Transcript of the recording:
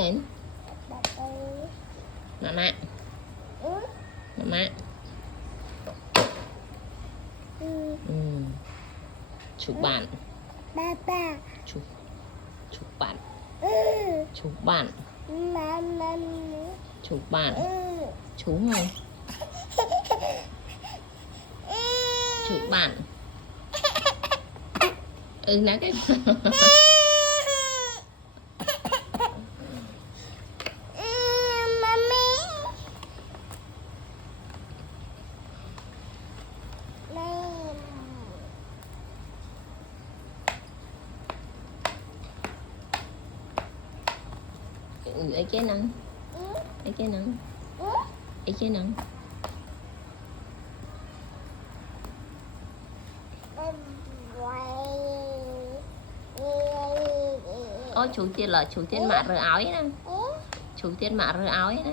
này mama mama chụp bạn chụp chụp bạn chụp bạn chụp bạn chú không chụp bạn nói cái ấy cái nắng ấy cái nắng ấy cái nắng ôi chú tiên là chú tiên mạ rửa áo ấy nè chú tiên mạ rửa áo ấy nè